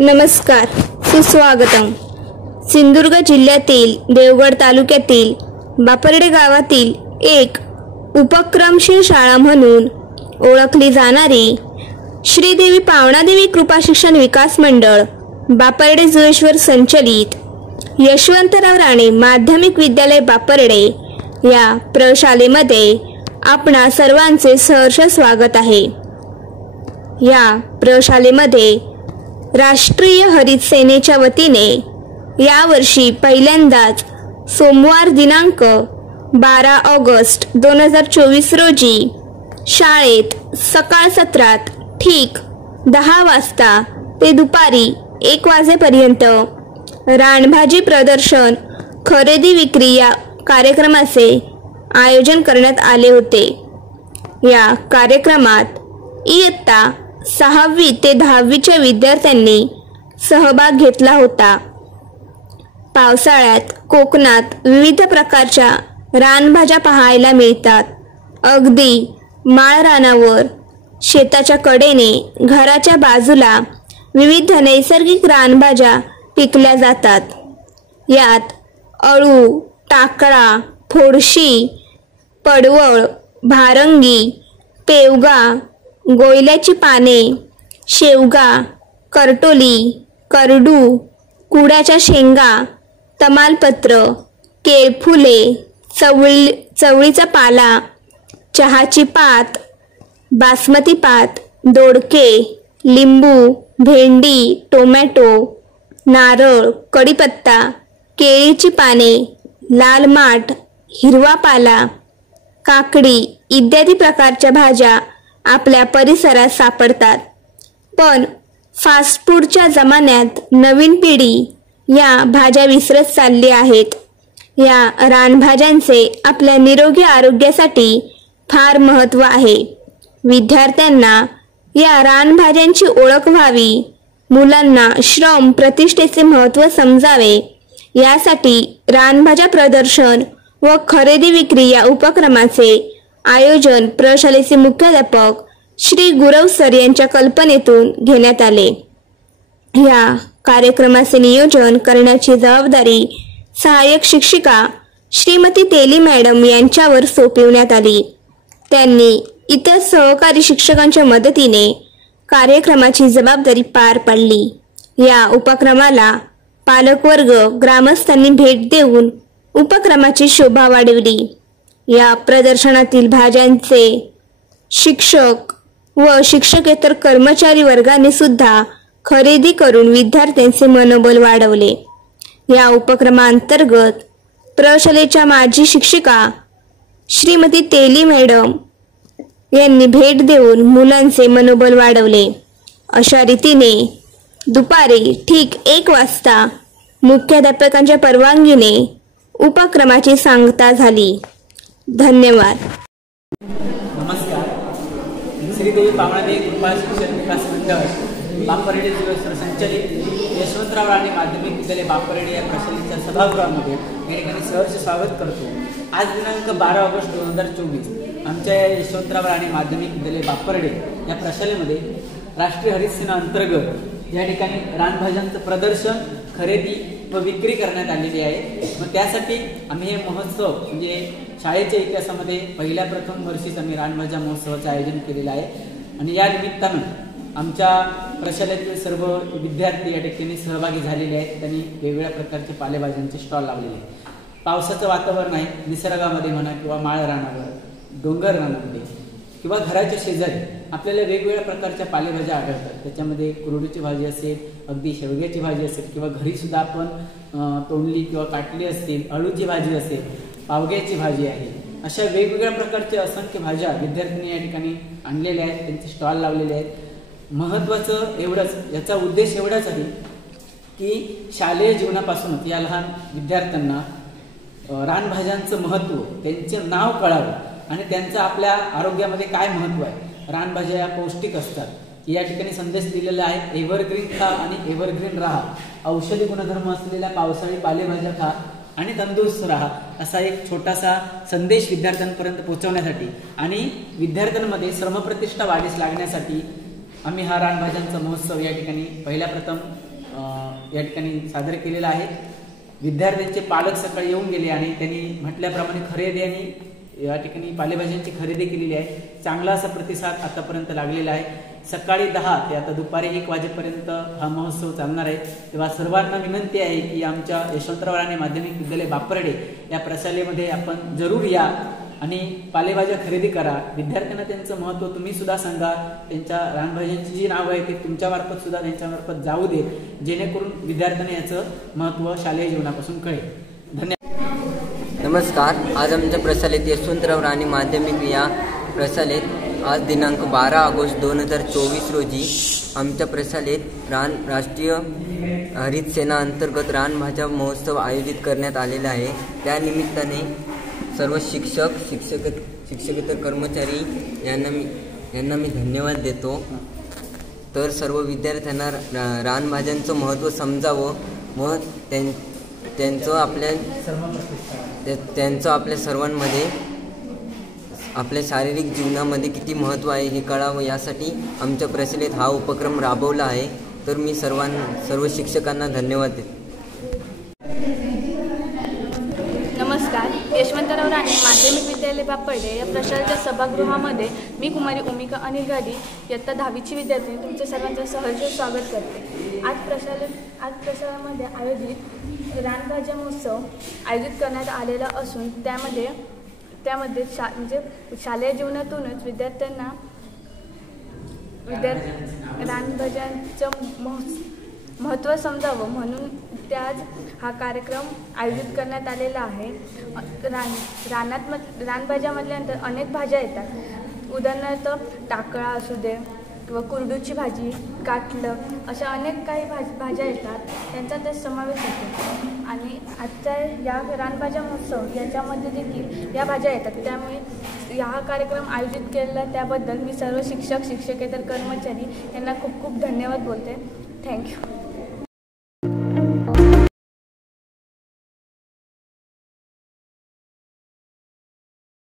नमस्कार, सुस्वागतम। सिंधुदुर्ग जिल्ह्यातील देवगड तालुक्यातील बापर्डे गावातील एक उपक्रमशील शाळा म्हणून ओळखली जाणारी श्रीदेवी पावणादेवी कृपा शिक्षण विकास मंडळ बापर्डे जुळेश्वर संचलित यशवंतराव राणे माध्यमिक विद्यालय बापर्डे या प्रशालेमध्ये आपणा सर्वांचे सहर्ष स्वागत आहे। या प्रशालेमध्ये राष्ट्रीय हरित सेनेच्या वतीने यावर्षी पहिल्यांदाच सोमवार दिनांक 12 ऑगस्ट 2024 रोजी शाळेत सकाळ सत्रात ठीक 10 वाजता ते दुपारी 1 वाजेपर्यंत रानभाजी प्रदर्शन खरेदी विक्री या कार्यक्रमाचे आयोजन करण्यात आले होते। या कार्यक्रमात इयत्ता 6वी ते 10वीच्या विद्यार्थ्यांनी सहभाग घेतला होता। पावसाळ्यात कोकणात विविध प्रकारच्या रानभाज्या पाहायला मिळतात। अगदी माळरानावर शेताच्या कडेने घराच्या बाजूला विविध नैसर्गिक रानभाज्या पिकल्या जातात। यात अळू, टाकळा, फोडशी, पडवळ, भारंगी, पेवगा, गोयल्याची पाने, शेवगा, करटोली, करडू, कुड्याच्या शेंगा, तमालपत्र, केळफुले, चवळीचा पाला, चहाची पात, बासमती पात, दोडके, लिंबू, भेंडी, टोमॅटो, नारळ, कढीपत्ता, केळीची पाने, लाल माठ, हिरवा पाला, काकडी इत्यादी प्रकारच्या भाज्या आपल्या परिसरात सापडतात। पण फास्ट फूडच्या जमान्यात नवीन पिढी या भाज्या विसरत चालली आहेत। या रानभाज्यांचे आपल्या निरोगी आरोग्यासाठी फार महत्त्व आहे। विद्यार्थ्यांना या रानभाज्यांची ओळख व्हावी, मुलांना श्रम प्रतिष्ठेचे महत्त्व समजावे यासाठी रानभाज्या प्रदर्शन व खरेदी विक्री या उपक्रमाचे आयोजन प्रशालेचे मुख्याध्यापक श्री गुरव सर यांच्या कल्पनेतून घेण्यात आले। या कार्यक्रमाचे नियोजन करण्याची जबाबदारी सहाय्यक शिक्षिका श्रीमती तेली मॅडम यांच्यावर सोपविण्यात आली। त्यांनी इतर सहकारी शिक्षकांच्या मदतीने कार्यक्रमाची जबाबदारी पार पाडली। या उपक्रमाला पालकवर्ग ग्रामस्थांनी भेट देऊन उपक्रमाची शोभा वाढवली। या प्रदर्शनातील भाज्यांचे शिक्षक व शिक्षकेतर कर्मचारी वर्गाने सुद्धा खरेदी करून विद्यार्थ्यांचे मनोबल वाढवले। या उपक्रमांतर्गत प्रशालेच्या माजी शिक्षिका श्रीमती तेली मॅडम यांनी भेट देऊन मुलांचे मनोबल वाढवले। अशा रीतीने दुपारी ठीक 1 वाजता मुख्याध्यापकांच्या परवानगीने उपक्रमाची सांगता झाली। धन्यवाद। नमस्कार। श्रीदेवी पावणादेवी कृपा शिक्षण विकास मंडळ बापर्डे जुळेश्वर संचलित यशवंतराव राणे माध्यमिक विद्यालय बापर्डे या प्रशालेच्या सभागृहामध्ये या ठिकाणी सहर्ष स्वागत करतो। आज दिनांक 12 ऑगस्ट 2024 आमच्या यशवंतराव राणे माध्यमिक विद्यालय बापर्डे या प्रशालेमध्ये राष्ट्रीय हरित सेना अंतर्गत या ठिकाणी रानभाज्यांचं प्रदर्शन खरेदी व विक्री करण्यात आलेली आहे। मग त्यासाठी आम्ही हे महोत्सव म्हणजे शाळेच्या इतिहासामध्ये पहिल्या प्रथम वर्षीच आम्ही रानभाज्या महोत्सवाचं आयोजन केलेलं आहे आणि या निमित्तानं आमच्या प्रशालेतील सर्व विद्यार्थी या ठिकाणी सहभागी झालेले आहेत। त्यांनी वेगवेगळ्या प्रकारचे पालेभाज्यांचे स्टॉल लावलेले आहेत। पावसाचं वातावरण आहे, निसर्गामध्ये म्हणा किंवा माळ रानावर, डोंगर रानामध्ये किंवा घराच्या शेजारी आपल्याला वेगवेगळ्या प्रकारच्या पालेभाज्या आढळतात। त्याच्यामध्ये कुरडूची भाजी असेल, अगदी शेवग्याची भाजी असेल किंवा घरी सुद्धा आपण तोंडली किंवा काटली असतील, अळूची भाजी असेल, पावग्याची भाजी आहे, अशा वेगवेगळ्या प्रकारच्या असंख्य भाज्या विद्यार्थ्यांनी या ठिकाणी आणलेल्या आहेत, त्यांचे स्टॉल लावलेले आहेत। महत्त्वाचं एवढंच, याचा उद्देश एवढाच आहे की शालेय जीवनापासूनच या लहान विद्यार्थ्यांना रानभाज्यांचं महत्त्व, त्यांचे नाव कळावं आणि त्यांचं आपल्या आरोग्यामध्ये काय महत्त्व आहे। रानभाज्या या पौष्टिक असतात या ठिकाणी संदेश दिलेला आहे। एव्हरग्रीन खा आणि एव्हरग्रीन राहा, औषधी गुणधर्म असलेल्या पावसाळी पालेभाज्या खा आणि तंदुरुस्त राहा, असा एक छोटासा संदेश विद्यार्थ्यांपर्यंत पोहोचवण्यासाठी आणि विद्यार्थ्यांमध्ये श्रमप्रतिष्ठा वाढीस लागण्यासाठी आम्ही हा रानभाज्यांचा महोत्सव या ठिकाणी पहिल्या प्रथम या ठिकाणी सादर केलेला आहे. विद्यार्थ्यांचे पालक सकाळी येऊन गेले आणि त्यांनी म्हटल्याप्रमाणे खरेदी आणि या ठिकाणी पालेभाज्यांची खरेदी केलेली आहे. चांगला असा प्रतिसाद आतापर्यंत लागलेला आहे. सकाळी 10 ते आता दुपारी 1 वाजेपर्यंत हा महोत्सव चालणार आहे. तेव्हा सर्वांना विनंती आहे की आमच्या यशवंतराव राणे माध्यमिक विद्यालय बापरडे या प्रशालेमध्ये आपण जरूर या आणि पालेभाज्या खरेदी करा. विद्यार्थ्यांना त्यांचं महत्त्व तुम्ही सुद्धा सांगा. त्यांच्या रानभाज्यांची जी नावं आहे ती तुमच्यामार्फत सुद्धा त्यांच्यामार्फत जाऊ दे, जेणेकरून विद्यार्थ्यांना याचं महत्त्व शालेय जीवनापासून कळेल. धन्यवाद. नमस्कार. आज आमच्या प्रशालेत यशवंतराव राणे माध्यमिक या प्रशालेत आज दिनांक 12 ऑगस्ट 2024 रोजी आमच्या प्रशालेत राष्ट्रीय हरित सेना अंतर्गत रानभाज्या महोत्सव आयोजित करण्यात आलेला आहे. त्यानिमित्ताने सर्व शिक्षकेतर कर्मचारी यांना मी धन्यवाद देतो. तर सर्व विद्यार्थ्यांना रानभाज्यांचं महत्त्व समजावं व त्यांचं आपल्या सर्वांमध्ये आपल्या शारीरिक जीवनामध्ये किती महत्त्व आहे हे कळावं, यासाठी आमच्या प्रशालेत हा उपक्रम राबवला आहे. तर मी सर्व शिक्षकांना धन्यवाद देतो. नमस्कार. यशवंतराव राणे माध्यमिक विद्यालय बापरडे या प्रशालेच्या सभागृहामध्ये मी कुमारी ओमिका अनिल गादी इयत्ता 10वीची विद्यार्थी तुमच्या सर्वांचं सहर्ष स्वागत करते. आज प्रशालेमध्ये आयोजित रानभाज्या महोत्सव आयोजित करण्यात आलेला असून त्यामध्ये शालेय जीवनातूनच विद्यार्थ्यांना रानभाज्यांचं महत्त्व समजावं म्हणून आज हा कार्यक्रम आयोजित करण्यात आलेला आहे. रानभाज्या म्हटल्यानंतर अनेक भाज्या येतात. उदाहरणार्थ टाकळा असू दे किंवा कुरडूची भाजी, काटलं, अशा अनेक काही भाज्या येतात, त्यांचा त्यात समावेश होतो. आणि आजच्या या रानभाज्या महोत्सव याच्यामध्ये देखील या भाज्या येतात. त्यामुळे हा कार्यक्रम आयोजित केलेला त्याबद्दल मी सर्व शिक्षकेतर कर्मचारी यांना खूप खूप धन्यवाद बोलते. थँक्यू.